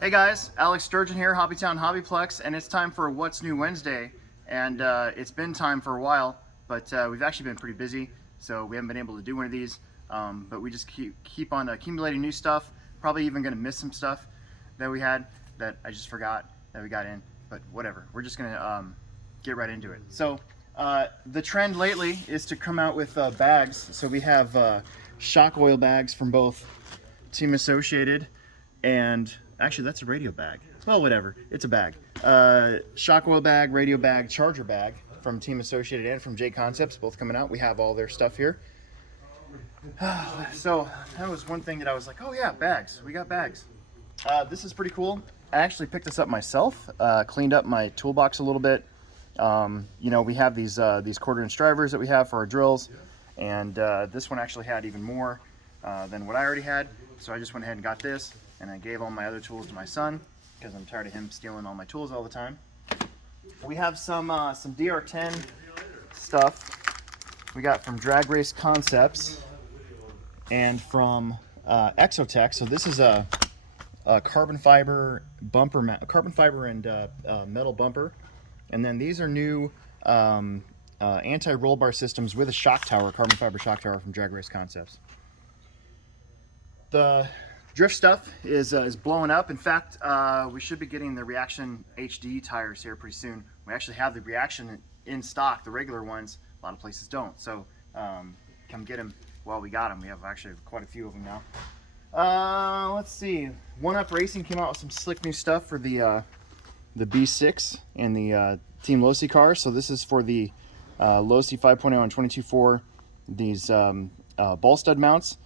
Hey guys, Alex Sturgeon here, HobbyTown HobbyPlex, and it's time for What's New Wednesday. And it's been time for a while, but we've actually been pretty busy, so we haven't been able to do one of these. But we just keep on accumulating new stuff. Probably even going to miss some stuff that we had that I just forgot that we got in. But whatever, we're just going to get right into it. So the trend lately is to come out with bags. So we have shock oil bags from both Team Associated and actually that's a radio bag. Well, whatever, it's a bag. Shock oil bag, radio bag, charger bag from Team Associated and from J Concepts, both coming out. We have all their stuff here. So that was one thing that I was like, oh yeah, bags. We got bags. This is pretty cool. I actually picked this up myself, cleaned up my toolbox a little bit. You know, we have these quarter-inch drivers that we have for our drills, and this one actually had even more than what I already had. So I just went ahead and got this, and I gave all my other tools to my son because I'm tired of him stealing all my tools all the time. We have some DR10 stuff we got from Drag Race Concepts and from Exotech. So this is a carbon fiber bumper, carbon fiber and metal bumper, and then these are new anti-roll bar systems with a shock tower, carbon fiber shock tower from Drag Race Concepts. The drift stuff is blowing up. In fact, we should be getting the Reaction HD tires here pretty soon. We actually have the Reaction in stock, the regular ones. A lot of places don't, so come get them while we got them. We have actually quite a few of them now. Let's see. One Up Racing came out with some slick new stuff for the B6 and the Team Losi cars. So this is for the Losi 5.0 and 22.4, these ball stud mounts.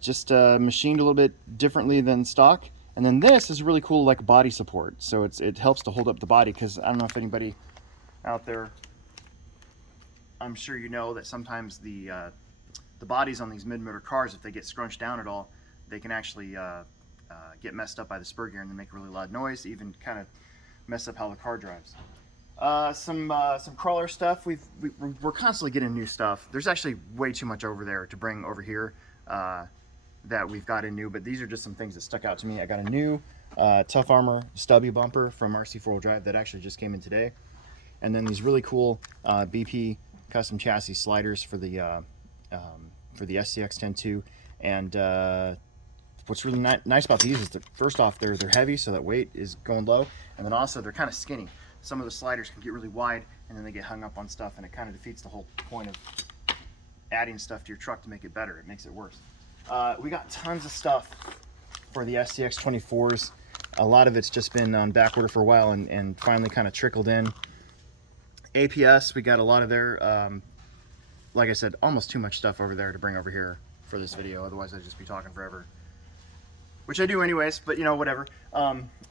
Just machined a little bit differently than stock. And then this is really cool, like body support. So it helps to hold up the body, because I don't know if anybody out there, I'm sure you know that sometimes the bodies on these mid-motor cars, if they get scrunched down at all, they can actually get messed up by the spur gear and then make a really loud noise, even kind of mess up how the car drives. Some crawler stuff. We're constantly getting new stuff. There's actually way too much over there to bring over here that we've got in new, but these are just some things that stuck out to me. I got a new Tough Armor stubby bumper from RC 4-wheel drive that actually just came in today, and then these really cool BP custom chassis sliders for the SCX 10.2. And what's really nice about these is that, first off, they're heavy, so that weight is going low, and then also they're kind of skinny. Some of the sliders can get really wide, and then they get hung up on stuff, and it kind of defeats the whole point of adding stuff to your truck to make it better. It makes it worse. We got tons of stuff for the SCX 24s. A lot of it's just been on back order for a while and finally kind of trickled in. APS, we got a lot of their, like I said, almost too much stuff over there to bring over here for this video. Otherwise, I'd just be talking forever. Which I do anyways, but you know, whatever.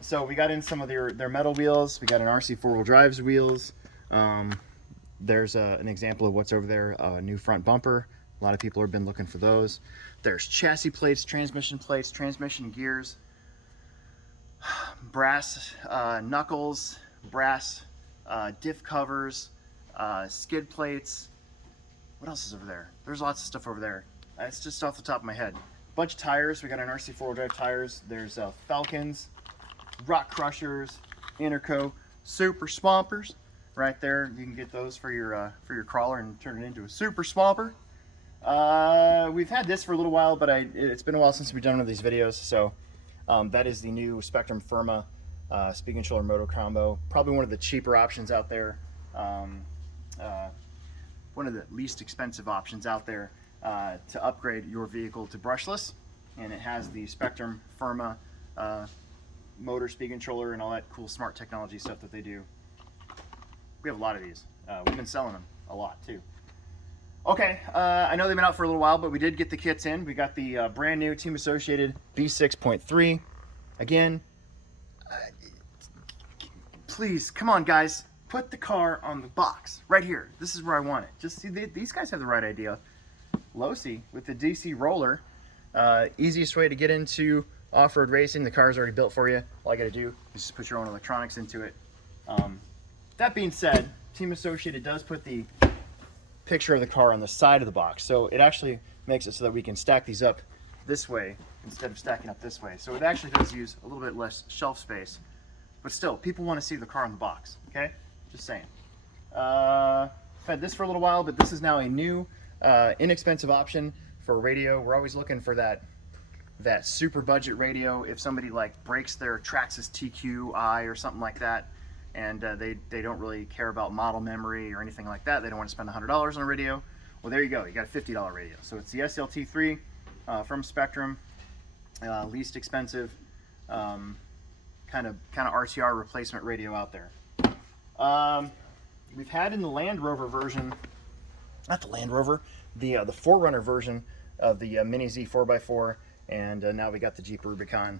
So we got in some of their metal wheels. We got an RC 4-wheel drive's wheels. There's an example of what's over there, a new front bumper. A lot of people have been looking for those. There's chassis plates, transmission gears, brass knuckles, brass diff covers, skid plates. What else is over there? There's lots of stuff over there. It's just off the top of my head. Bunch of tires. We got an RC 4-wheel drive tires. There's Falcons, Rock Crushers, Interco, Super Swampers. Right there, you can get those for your crawler and turn it into a Super Swamper. We've had this for a little while, but it's been a while since we've done one of these videos. So that is the new Spectrum Phasma speed controller moto combo. Probably one of the cheaper options out there. One of the least expensive options out there to upgrade your vehicle to brushless, and it has the Spectrum Phasma motor speed controller and all that cool smart technology stuff that they do. We have a lot of these. We've been selling them a lot too. Okay, I know they've been out for a little while, but we did get the kits in. We got the brand new Team Associated B6.3. Again, please, come on guys, put the car on the box right here. This is where I want it. Just see, these guys have the right idea. Losi with the DC roller, easiest way to get into off-road racing. The car's already built for you. All you gotta do is just put your own electronics into it. That being said, Team Associated does put the picture of the car on the side of the box, so it actually makes it so that we can stack these up this way instead of stacking up this way. So it actually does use a little bit less shelf space, but still, people want to see the car in the box, okay? Just saying. I've had this for a little while, but this is now a new, inexpensive option for a radio. We're always looking for that super budget radio if somebody like breaks their Traxxas TQi or something like that, and they don't really care about model memory or anything like that. They don't want to spend $100 on a radio. Well, there you go. You got a $50 radio. So it's the SLT3 from Spectrum, least expensive, kind of RTR replacement radio out there. We've had in the Land Rover version, not the Land Rover, the 4Runner version of the Mini Z 4x4, and now we got the Jeep Rubicon.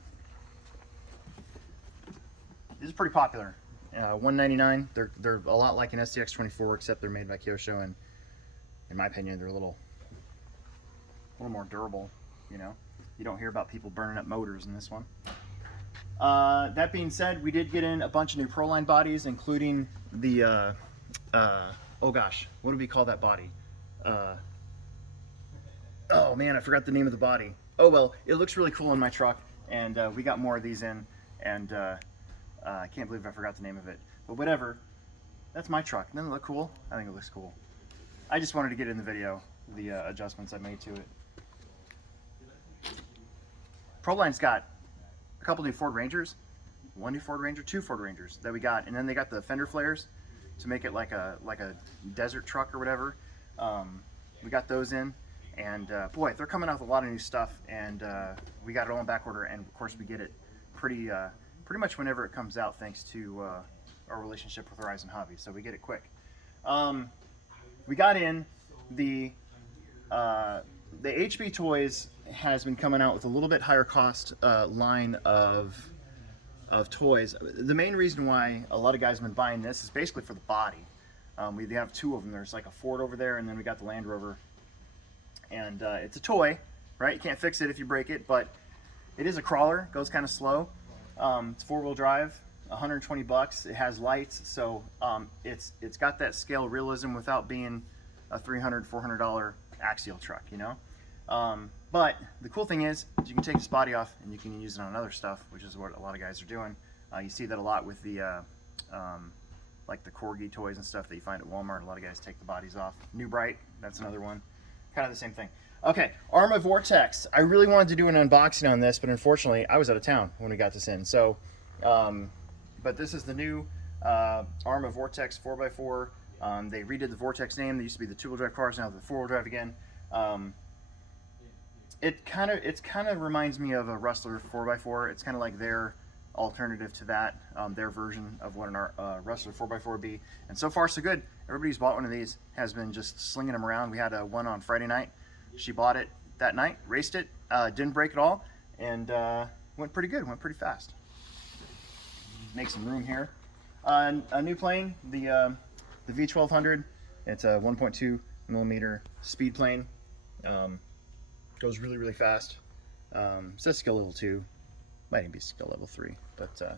These are pretty popular. $199. They're a lot like an STX24, except they're made by Kyosho, and in my opinion, they're a little more durable. You know, you don't hear about people burning up motors in this one. That being said, we did get in a bunch of new Proline bodies, including the oh gosh, what do we call that body? Oh man, I forgot the name of the body. Oh well, it looks really cool in my truck, and we got more of these in, and I can't believe I forgot the name of it. But whatever, that's my truck. Doesn't it look cool? I think it looks cool. I just wanted to get in the video the adjustments I made to it. Proline's got a couple new Ford Rangers, one new Ford Ranger, two Ford Rangers that we got, and then they got the fender flares to make it like a desert truck or whatever. We got those in, and boy, they're coming out with a lot of new stuff, and we got it all in back order, and of course we get it pretty much whenever it comes out, thanks to our relationship with Horizon Hobby, so we get it quick. We got in the HB Toys has been coming out with a little bit higher cost line of toys. The main reason why a lot of guys have been buying this is basically for the body. We have two of them. There's like a Ford over there, and then we got the Land Rover. And it's a toy, right? You can't fix it if you break it, but it is a crawler. Goes kind of slow. It's 4-wheel drive, 120 bucks. It has lights, so it's got that scale realism without being a $300, $400 axial truck, you know. But the cool thing is you can take this body off and you can use it on other stuff, which is what a lot of guys are doing. You see that a lot with the like the Corgi toys and stuff that you find at Walmart. A lot of guys take the bodies off. New Bright, that's another one. Kind of the same thing. Okay, Arma Vortex. I really wanted to do an unboxing on this, but unfortunately I was out of town when we got this in. So, but this is the new Arma Vortex 4x4. They redid the Vortex name. They used to be the 2-wheel drive cars, now the 4-wheel drive again. It kind of reminds me of a Rustler 4x4. It's kind of like their alternative to that, their version of what a Rustler 4x4 would be. And so far so good. Everybody who's bought one of these has been just slinging them around. We had one on Friday night. She bought it that night, raced it, didn't break at all, and went pretty good, went pretty fast. Make some room here. A new plane, the V1200. It's a 1.2 millimeter speed plane. Goes really, really fast. Says skill level 2, might even be skill level 3. But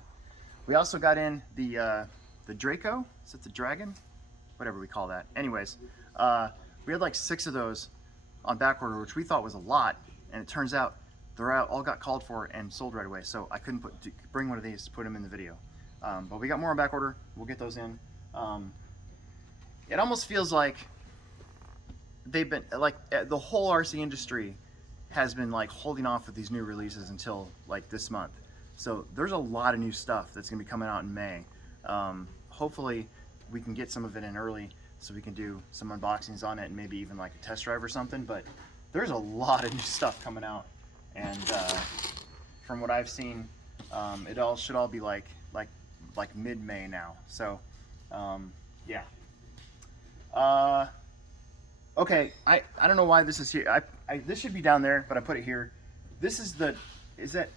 we also got in the Draco. Is it the Dragon? Whatever we call that. Anyways, we had like 6 of those on back order, which we thought was a lot, and it turns out they're all got called for and sold right away. So I couldn't bring one of these to put them in the video. But we got more on back order. We'll get those in. It almost feels like they've been like the whole RC industry has been like holding off with these new releases until like this month. So there's a lot of new stuff that's gonna be coming out in May. Hopefully we can get some of it in early so we can do some unboxings on it and maybe even like a test drive or something. But there's a lot of new stuff coming out, and from what I've seen, it should all be like mid-May now. So yeah. Okay, I don't know why this is here. This should be down there, but I put it here. This is is that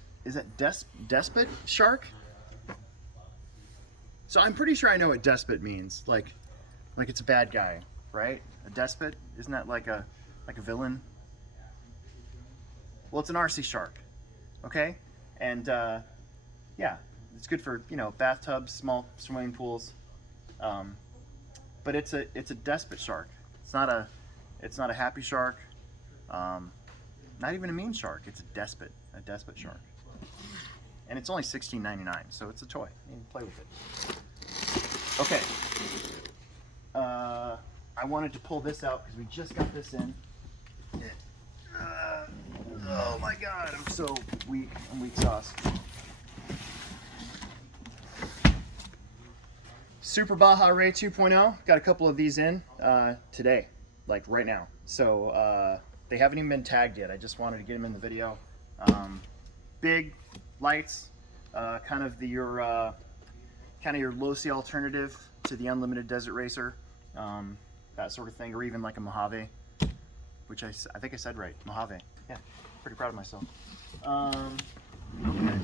Despot Shark? So I'm pretty sure I know what despot means. Like it's a bad guy, right? A despot, isn't that like a villain? Well, it's an RC shark, okay? And yeah, it's good for, you know, bathtubs, small swimming pools. But it's a despot shark. It's not a happy shark. not even a mean shark. It's a Despot Shark. And it's only $16.99, so it's a toy. You can play with it. Okay. I wanted to pull this out because we just got this in. Oh my god, I'm so weak. I'm weak sauce. Super Baja Ray 2.0. Got a couple of these in today, like right now. So they haven't even been tagged yet. I just wanted to get them in the video. Big lights, kind of your low C alternative to the Unlimited Desert Racer, that sort of thing, or even like a Mojave, which I think I said right, Mojave. Yeah, pretty proud of myself. Okay.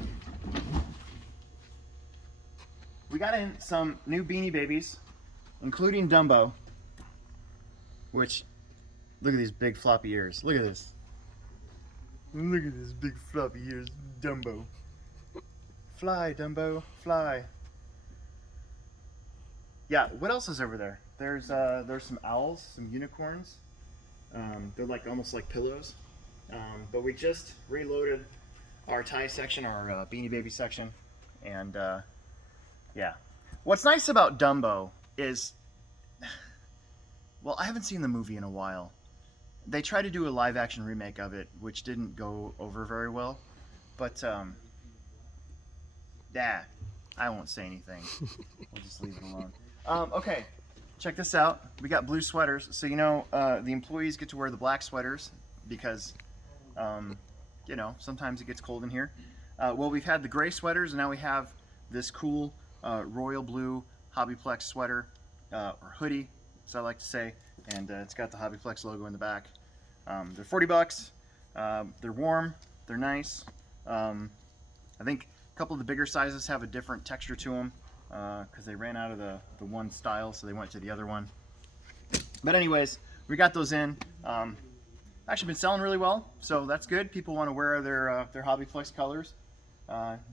We got in some new Beanie Babies, including Dumbo, which, look at these big floppy ears. Look at this. Look at this big floppy ears, Dumbo. Fly, Dumbo, fly. Yeah, what else is over there? There's some owls, some unicorns. They're like almost like pillows. But we just reloaded our tie section, our Beanie Baby section, and yeah. What's nice about Dumbo is, well, I haven't seen the movie in a while. They tried to do a live action remake of it, which didn't go over very well. But, yeah, I won't say anything. We'll just leave it alone. Okay, check this out. We got blue sweaters. So, you know, the employees get to wear the black sweaters because, you know, sometimes it gets cold in here. Well, we've had the gray sweaters, and now we have this cool royal blue HobbyPlex sweater, or hoodie, as I like to say, and it's got the HobbyPlex logo in the back. They're $40. They're warm. They're nice. I think a couple of the bigger sizes have a different texture to them because they ran out of the one style, so they went to the other one. But anyways, we got those in. Actually been selling really well, so that's good. People want to wear their HobbyPlex colors.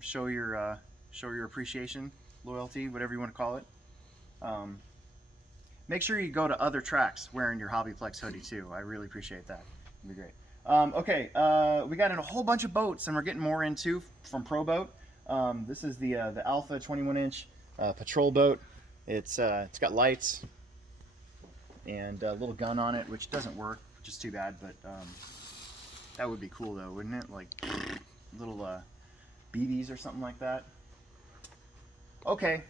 Show your appreciation, loyalty, whatever you want to call it. Make sure you go to other tracks wearing your HobbyPlex hoodie too. I really appreciate that. It'd be great. Okay, we got in a whole bunch of boats, and we're getting more into from Pro Boat. This is the Alpha 21-inch patrol boat. It's got lights and a little gun on it, which doesn't work, which is too bad. But that would be cool though, wouldn't it? Like little BBs or something like that. Okay,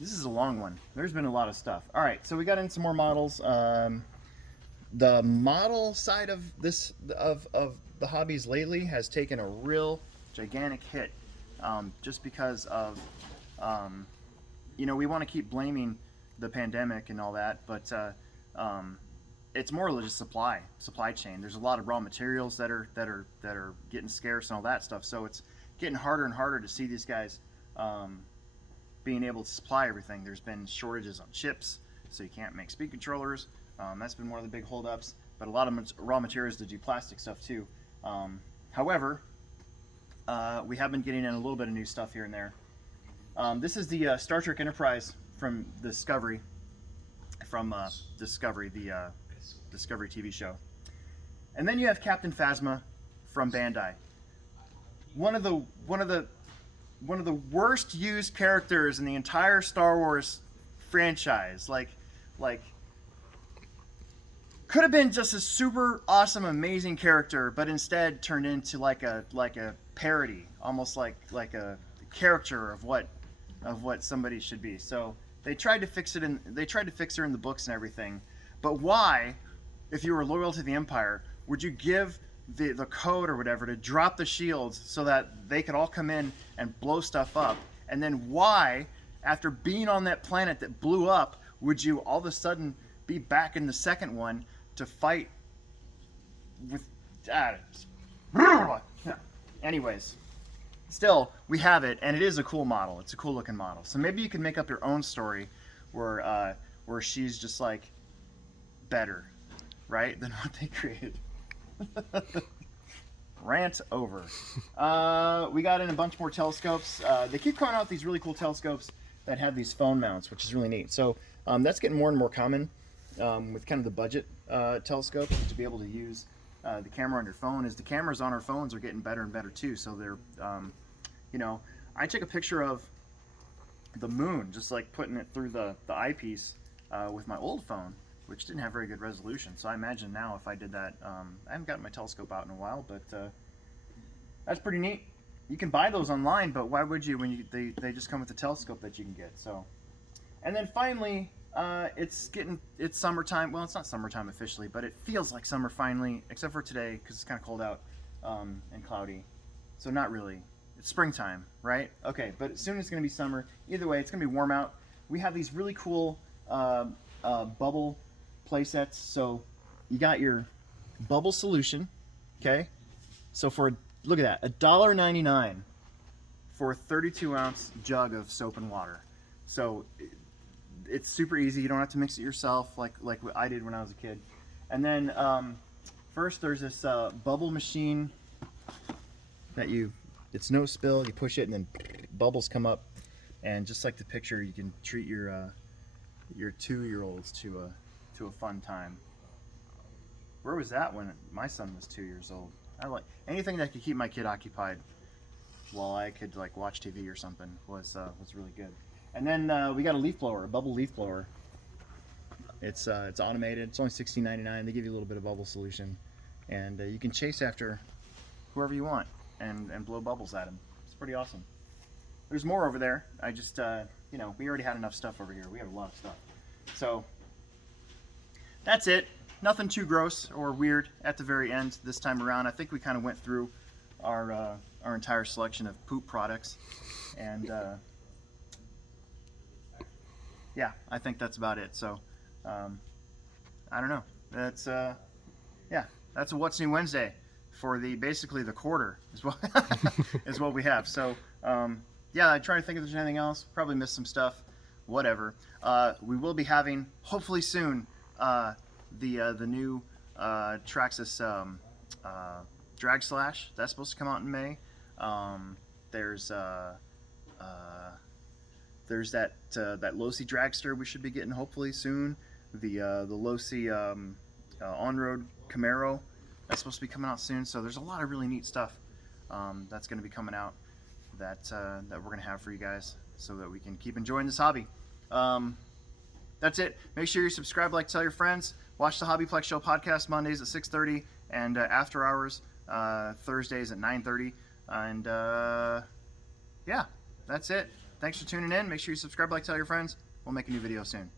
this is a long one. There's been a lot of stuff. All right, so we got in some more models. The model side of this of the hobbies lately has taken a real gigantic hit, just because of you know, we want to keep blaming the pandemic and all that, but it's more or less just supply chain. There's a lot of raw materials that are getting scarce and all that stuff. So it's getting harder and harder to see these guys being able to supply everything. There's been shortages on chips, so you can't make speed controllers. That's been one of the big holdups. But a lot of raw materials to do plastic stuff too. However, we have been getting in a little bit of new stuff here and there. This is the Star Trek Enterprise from Discovery, the Discovery TV show. And then you have Captain Phasma from Bandai. One of the worst used characters in the entire Star Wars franchise. Like could have been just a super awesome, amazing character, but instead turned into like a parody, almost like a caricature of what somebody should be. So they tried to fix her in the books and everything. But why, if you were loyal to the Empire, would you give the code or whatever to drop the shields so that they could all come in and blow stuff up? And then why, after being on that planet that blew up, would you all of a sudden be back in the second one to fight with anyways, still, we have it, and it is a cool model. It's a cool looking model. So maybe you can make up your own story where she's just like better, right, than what they created. Rant over. We got in a bunch more telescopes. They keep coming out with these really cool telescopes that have these phone mounts, which is really neat. So that's getting more and more common with kind of the budget telescopes, to be able to use the camera on your phone is the cameras on our phones are getting better and better too. So they're, you know, I took a picture of the moon, just like putting it through the eyepiece with my old phone, which didn't have very good resolution. So I imagine now if I did that, I haven't gotten my telescope out in a while, but that's pretty neat. You can buy those online, but why would you when they just come with the telescope that you can get. So, and then finally, it's summertime. Well, it's not summertime officially, but it feels like summer finally, except for today because it's kind of cold out and cloudy. So not really. It's springtime, right? Okay, but as soon as it's going to be summer, either way, it's going to be warm out. We have these really cool bubble play sets. So you got your bubble solution, okay? So look at that, $1.99 for a 32-ounce jug of soap and water. So it's super easy. You don't have to mix it yourself like what I did when I was a kid. And then first there's this bubble machine that it's no spill. You push it and then bubbles come up. And just like the picture, you can treat your 2-year-olds to a fun time. Where was that when my son was 2 years old? I like anything that could keep my kid occupied while I could like watch TV or something was really good. And then we got a leaf blower, a bubble leaf blower. It's automated. It's only $16.99. They give you a little bit of bubble solution, and you can chase after whoever you want and blow bubbles at them. It's pretty awesome. There's more over there. I just you know, we already had enough stuff over here. We have a lot of stuff. So that's it. Nothing too gross or weird at the very end this time around. I think we kind of went through our entire selection of poop products, and yeah, I think that's about it. So I don't know. That's yeah, that's a What's New Wednesday for basically the quarter is what is what we have. So yeah, I try to think if there's anything else. Probably missed some stuff. Whatever. We will be having hopefully soon the new Traxxas Drag Slash that's supposed to come out in May. There's that Losi Dragster we should be getting hopefully soon. The Losi on-road Camaro that's supposed to be coming out soon. So there's a lot of really neat stuff that's going to be coming out that we're going to have for you guys so that we can keep enjoying this hobby. That's it. Make sure you subscribe, like, tell your friends. Watch the HobbyPlex Show podcast Mondays at 6:30 and after hours Thursdays at 9:30. And yeah, that's it. Thanks for tuning in. Make sure you subscribe, like, tell your friends. We'll make a new video soon.